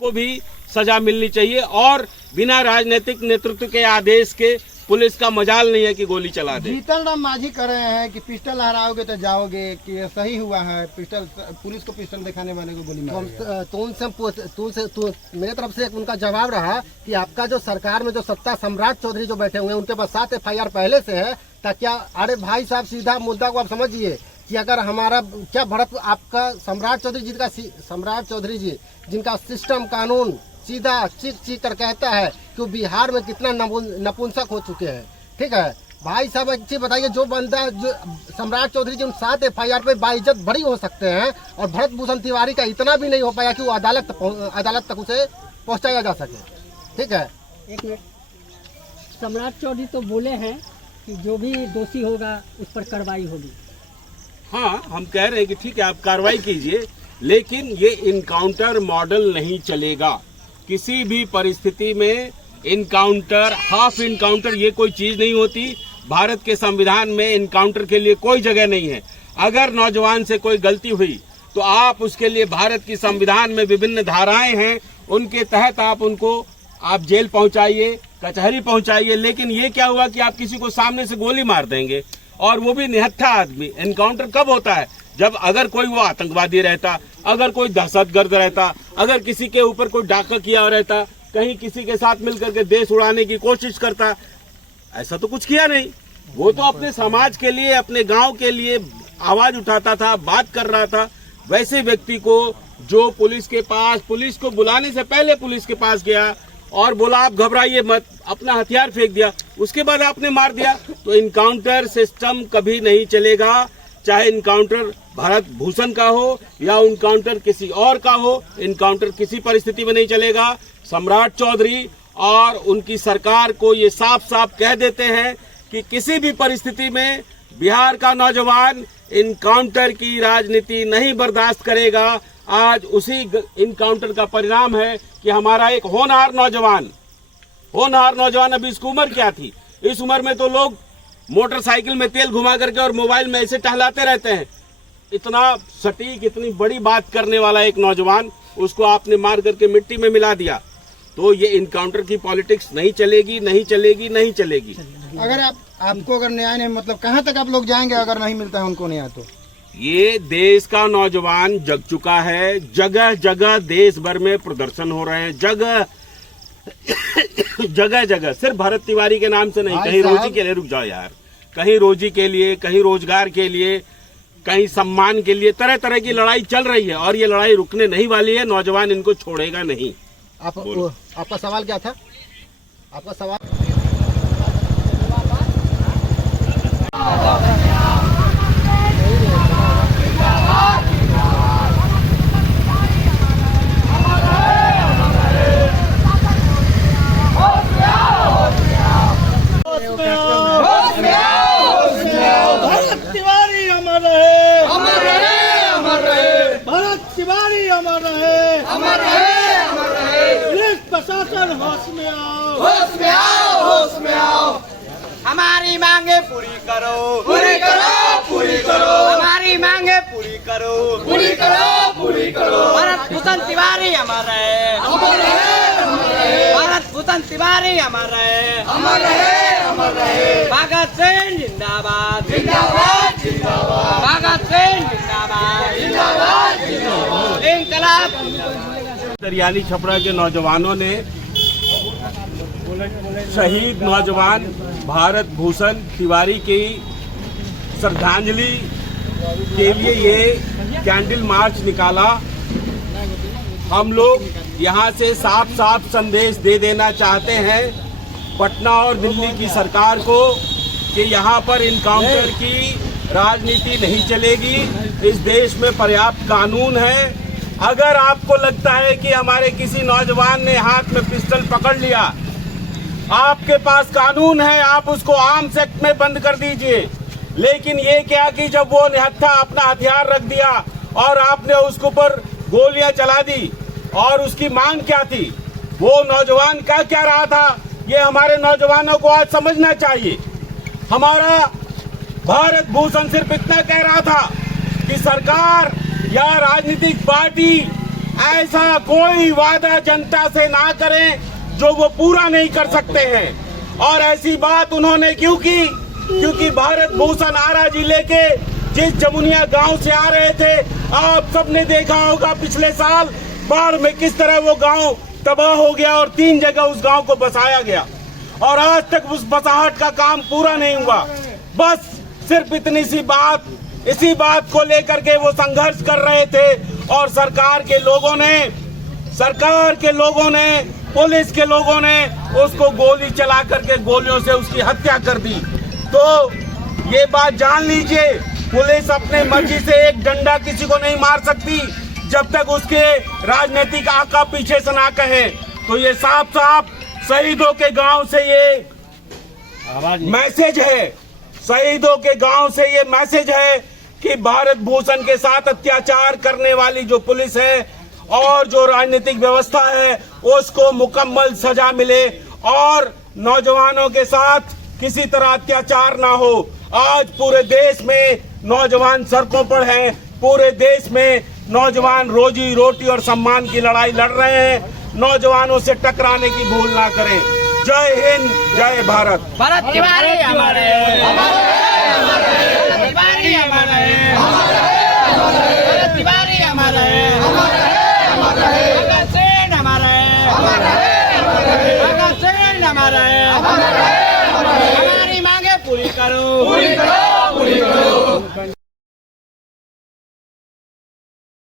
को भी सजा मिलनी चाहिए और बिना राजनीतिक नेतृत्व के आदेश के पुलिस का मजाल नहीं है कि गोली चला दे। जीतन राम मांझी कह रहे हैं कि पिस्टल लहराओगे तो जाओगे, कि ये सही हुआ है, पिस्टल पुलिस को पिस्टल दिखाने वाले को गोली मारेगा। मेरे तरफ से उनका जवाब रहा कि आपका जो सरकार में जो सत्ता सम्राट चौधरी जो बैठे हुए हैं उनके पास 7 FIR पहले से है। ताकि अरे भाई साहब, सीधा मुद्दा को आप समझिए कि अगर हमारा क्या भरत आपका सम्राट चौधरी जी जिनका सिस्टम कानून सीधा चीख चीख कर कहता है कि बिहार में कितना नपुंसक हो चुके हैं। ठीक है भाई साहब, अच्छी बताइए, जो बंदा जो सम्राट चौधरी जी उन 7 FIR पे बाइज्जत बरी हो सकते हैं और भरत भूषण तिवारी का इतना भी नहीं हो पाया कि वो अदालत तक उसे पहुंचाया जा सके। ठीक है, एक मिनट, सम्राट चौधरी तो बोले हैं कि जो भी दोषी होगा उस पर कार्रवाई होगी। हाँ, हम कह रहे हैं कि ठीक है आप कार्रवाई कीजिए, लेकिन ये इनकाउंटर मॉडल नहीं चलेगा। किसी भी परिस्थिति में इनकाउंटर, हाफ इनकाउंटर ये कोई चीज नहीं होती। भारत के संविधान में इनकाउंटर के लिए कोई जगह नहीं है। अगर नौजवान से कोई गलती हुई तो आप उसके लिए भारत की संविधान में विभिन्न धाराएं हैं, उनके तहत आप जेल पहुंचाइए, कचहरी पहुंचाइए। लेकिन ये क्या हुआ कि आप किसी को सामने से गोली मार देंगे, और वो भी निहत्था आदमी। इनकाउंटर कब होता है? जब अगर कोई वो आतंकवादी रहता, अगर कोई दहशतगर्द रहता, अगर किसी के ऊपर कोई डाका किया रहता, कहीं किसी के साथ मिलकर के देश उड़ाने की कोशिश करता। ऐसा तो कुछ किया नहीं। वो तो अपने समाज के लिए, अपने गांव के लिए आवाज उठाता था, बात कर रहा था। वैसे व्यक्ति को जो पुलिस को बुलाने से पहले पुलिस के पास गया और बोला आप घबराइए मत, अपना हथियार फेंक दिया, उसके बाद आपने मार दिया, तो इनकाउंटर सिस्टम कभी नहीं चलेगा। चाहे इनकाउंटर भरत भूषण का हो या इनकाउंटर किसी और का हो, इनकाउंटर किसी परिस्थिति में नहीं चलेगा। सम्राट चौधरी और उनकी सरकार को ये साफ साफ कह देते हैं कि किसी भी परिस्थिति में बिहार का नौजवान इनकाउंटर की राजनीति नहीं बर्दाश्त करेगा। आज उसी इनकाउंटर का परिणाम है कि हमारा एक होनहार नौजवान, अभी इसकी उम्र क्या थी? इस उम्र में तो लोग मोटरसाइकिल में तेल घुमा करके और मोबाइल में ऐसे टहलाते रहते हैं। इतना सटीक, इतनी बड़ी बात करने वाला एक नौजवान, उसको आपने मार करके मिट्टी में मिला दिया। तो ये इनकाउंटर की पॉलिटिक्स नहीं चलेगी। अगर आपको अगर न्याय नहीं, मतलब कहाँ तक आप लोग जाएंगे अगर नहीं मिलता है उनको न्याय? तो ये देश का नौजवान जग चुका है। जगह जगह देश भर में प्रदर्शन हो रहे हैं, जगह जगह सिर्फ भरत तिवारी के नाम से नहीं, कहीं रोजी के लिए, रुक जाओ यार, कहीं रोजी के लिए, कहीं रोजगार के लिए, कहीं सम्मान के लिए, तरह तरह की लड़ाई चल रही है और ये लड़ाई रुकने नहीं वाली है। नौजवान इनको छोड़ेगा नहीं। आपका सवाल क्या था? आपका सवाल प्रशासन होश में आओ, होश में आओ। हमारी मांगे पूरी करो, हमारी मांगे पूरी करो। भरत भूषण तिवारी अमर रहे, भरत भूषण तिवारी अमर रहे। भगत सिंह जिंदाबाद, भगत सिंह जिंदाबाद। इंकलाब। दरियानी छपरा के नौजवानों ने शहीद नौजवान भारत भूषण तिवारी की श्रद्धांजलि के लिए ये कैंडल मार्च निकाला। हम लोग यहाँ से साफ साफ संदेश दे देना चाहते हैं पटना और दिल्ली की सरकार को कि यहाँ पर इनकाउंटर की राजनीति नहीं चलेगी। इस देश में पर्याप्त कानून है। अगर आपको लगता है कि हमारे किसी नौजवान ने हाथ में पिस्टल पकड़ लिया, आपके पास कानून है, आप उसको आर्म्स एक्ट में बंद कर दीजिए। लेकिन ये क्या कि जब वो निहत्था अपना हथियार रख दिया और आपने उसके ऊपर गोलियां चला दी, और उसकी मांग क्या थी, वो नौजवान क्या रहा था, ये हमारे नौजवानों को आज समझना चाहिए। हमारा भारत भूषण सिर्फ इतना कह रहा था कि सरकार या राजनीतिक पार्टी ऐसा कोई वादा जनता से ना करें जो वो पूरा नहीं कर सकते हैं। और ऐसी बात उन्होंने क्यों की? क्योंकि भारत भूषण आरा जिले के जिस जमुनिया गांव से आ रहे थे, आप सबने देखा होगा पिछले साल बाढ़ में किस तरह वो गांव तबाह हो गया और 3 जगह उस गांव को बसाया गया और आज तक उस बसाहट का काम पूरा नहीं हुआ। बस सिर्फ इतनी सी बात, इसी बात को लेकर के वो संघर्ष कर रहे थे और सरकार के लोगों ने पुलिस के लोगों ने उसको गोली चला करके गोलियों से उसकी हत्या कर दी। तो ये बात जान लीजिए, पुलिस अपने मर्जी से एक डंडा किसी को नहीं मार सकती जब तक उसके राजनीतिक आका पीछे से ना कहे। तो ये साफ साफ शहीदों के गांव से ये मैसेज है, शहीदों के गांव से ये मैसेज है कि भारत भूषण के साथ अत्याचार करने वाली जो पुलिस है और जो राजनीतिक व्यवस्था है उसको मुकम्मल सजा मिले और नौजवानों के साथ किसी तरह अत्याचार ना हो। आज पूरे देश में नौजवान सड़कों पर हैं, पूरे देश में नौजवान रोजी रोटी और सम्मान की लड़ाई लड़ रहे हैं। नौजवानों से टकराने की भूल ना करें। जय हिंद, जय भारत। भारत तिवारी हमारे, तिवारी हमारे, तिवारी हमारे, भगत सिंह हमारे, भगत सिंह हमारे, हमारी मांगे पूरी करो।